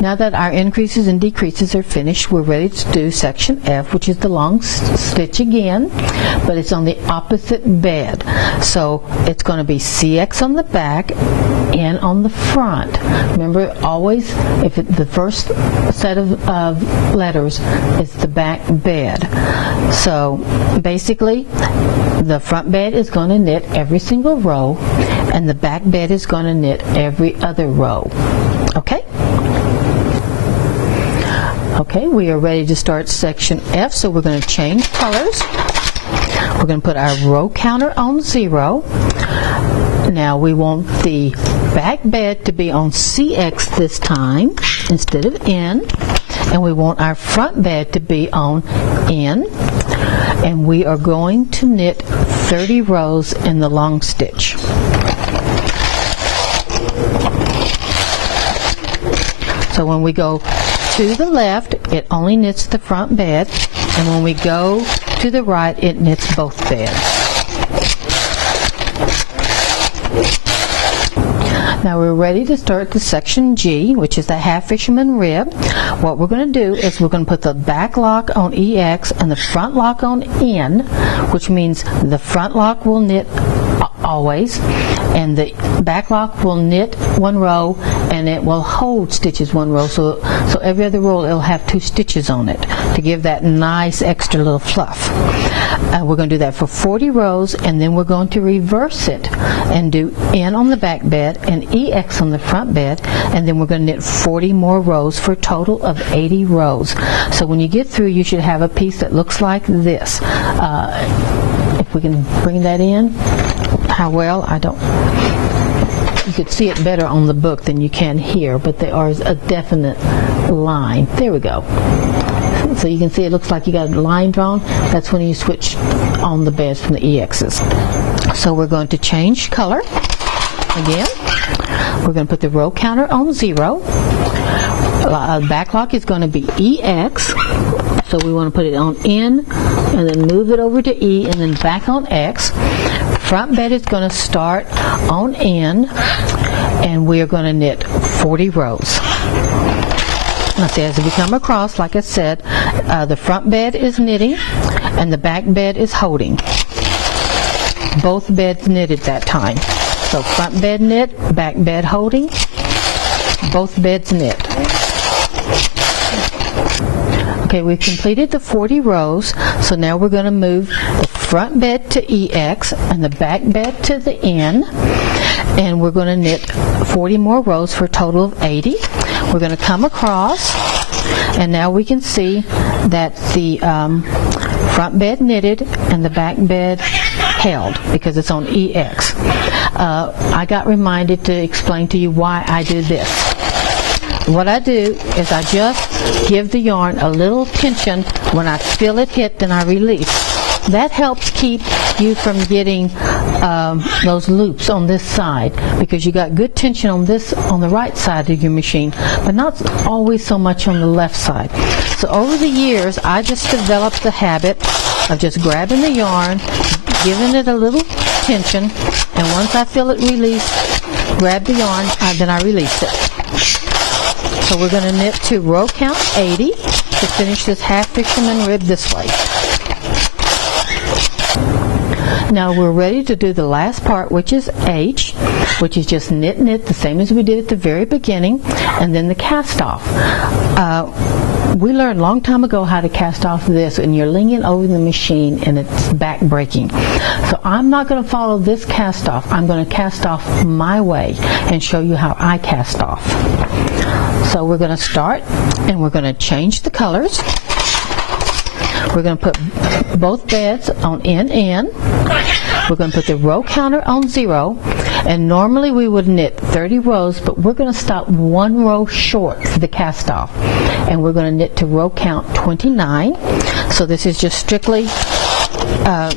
Now that our increases and decreases are finished, we're ready to do section F, which is the long stitch again, but it's on the opposite bed. So it's going to be CX on the back and on the front. Remember, always if the first set of letters is the back bed. So basically, the front bed is going to knit every single row, and the back bed is going to knit every other row. Okay? Okay, we are ready to start section F, so we're going to change colors. We're going to put our row counter on 0. Now we want the back bed to be on CX this time instead of N, and we want our front bed to be on N, and we are going to knit 30 rows in the long stitch. So when we go to the left, it only knits the front bed, and when we go to the right, it knits both beds. Now we're ready to start the section G, which is the half fisherman rib. What we're going to do is we're going to put the back lock on EX and the front lock on N, which means the front lock will knit always, and the back lock will knit one row, and it will hold stitches one row, so every other row it'll have 2 stitches on it to give that nice extra little fluff. We're going to do that for 40 rows, and then we're going to reverse it and do N on the back bed and EX on the front bed, and then we're going to knit 40 more rows for a total of 80 rows. So when you get through, you should have a piece that looks like this. If we can bring that in, how well, I don't. You could see it better on the book than you can here, but there is a definite line. There we go. So you can see it looks like you got a line drawn. That's when you switch on the beds from the EXs. So we're going to change color again. We're going to put the row counter on 0. Back lock is going to be EX. So we want to put it on N and then move it over to E and then back on X. Front bed is going to start on N, and we are going to knit 40 rows. Now see, as we come across, like I said, the front bed is knitting and the back bed is holding. Both beds knitted that time. So front bed knit, back bed holding, both beds knit. Okay, we've completed the 40 rows, so now we're going to move the front bed to EX and the back bed to the N, and we're going to knit 40 more rows for a total of 80. We're going to come across, and now we can see that the front bed knitted and the back bed held because it's on EX. I got reminded to explain to you why I do this. What I do is I just give the yarn a little tension. When I feel it hit, then I release. That helps keep you from getting those loops on this side, because you got good tension on the right side of your machine, but not always so much on the left side. So over the years, I just developed the habit of just grabbing the yarn, giving it a little tension, and once I feel it release, grab the yarn, then I release it. So we're going to knit to row count 80 to finish this half fisherman rib this way. Now we're ready to do the last part, which is H, which is just knit, knit, the same as we did at the very beginning, and then the cast off. We learned a long time ago how to cast off this, and you're leaning over the machine and it's back breaking. So I'm not going to follow this cast off. I'm going to cast off my way and show you how I cast off. So we're going to start, and we're going to change the colors. We're going to put both beds on NN. We're going to put the row counter on 0, and normally we would knit 30 rows, but we're going to stop 1 row short for the cast off, and we're going to knit to row count 29. So this is just strictly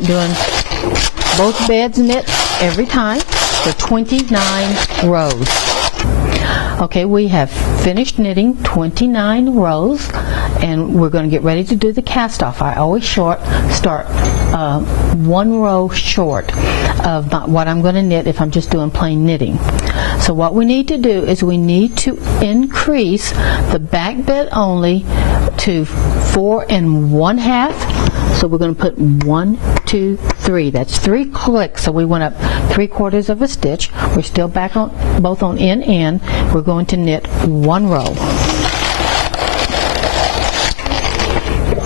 doing both beds knit every time for 29 rows. Okay, we have finished knitting 29 rows, and we're going to get ready to do the cast off. I always start 1 row short of what I'm going to knit if I'm just doing plain knitting. So what we need to do is we need to increase the back bed only to 4 1/2. So we're going to put 1, 2, 3. That's 3 clicks. So we went up 3/4 of a stitch. We're still back on both on in. We're going to knit 1 row.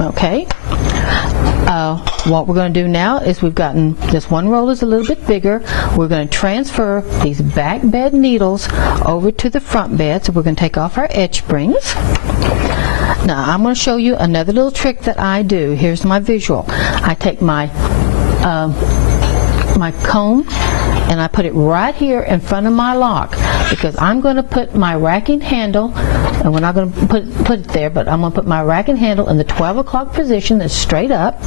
Okay. What we're going to do now is we've gotten this 1 roll is a little bit bigger. We're going to transfer these back bed needles over to the front bed. So we're going to take off our edge springs. Now I'm going to show you another little trick that I do. Here's my visual. I take my my comb and I put it right here in front of my lock, because I'm going to put my racking handle, and we're not going to put it there, but I'm going to put my racking handle in the 12 o'clock position that's straight up,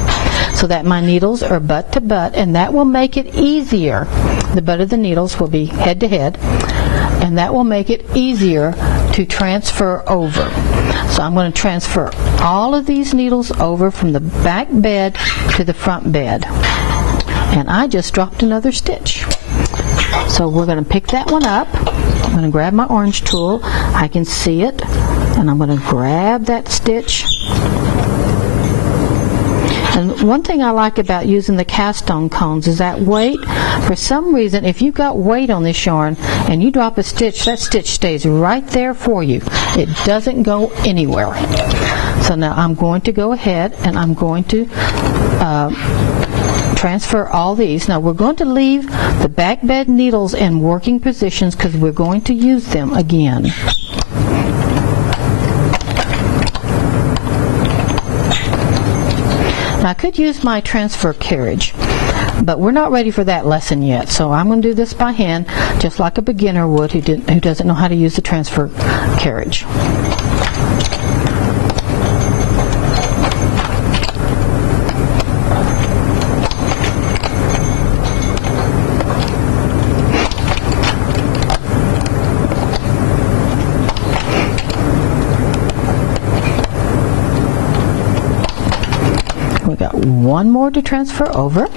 so that my needles are butt to butt, and that will make it easier. The butt of the needles will be head to head, and that will make it easier to transfer over. So I'm going to transfer all of these needles over from the back bed to the front bed. And I just dropped another stitch. So we're going to pick that one up. I'm going to grab my orange tool. I can see it. And I'm going to grab that stitch. And one thing I like about using the cast on cones is that weight. For some reason, if you've got weight on this yarn and you drop a stitch, that stitch stays right there for you. It doesn't go anywhere. So now I'm going to go ahead and I'm going to transfer all these. Now we're going to leave the back bed needles in working positions because we're going to use them again. Now I could use my transfer carriage, but we're not ready for that lesson yet, so I'm going to do this by hand, just like a beginner would who doesn't know how to use the transfer carriage. We got one more to transfer over.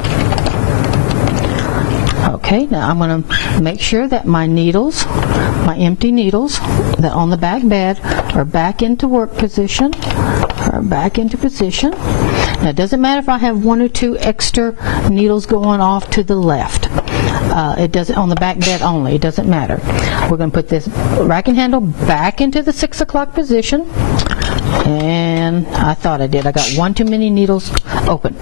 Okay, now I'm going to make sure that my needles, my empty needles that on the back bed are back into work position, Now it doesn't matter if I have 1 or 2 extra needles going off to the left. It doesn't, on the back bed only, it doesn't matter. We're going to put this racking handle back into the 6 o'clock position. And I thought I did. I got 1 too many needles open.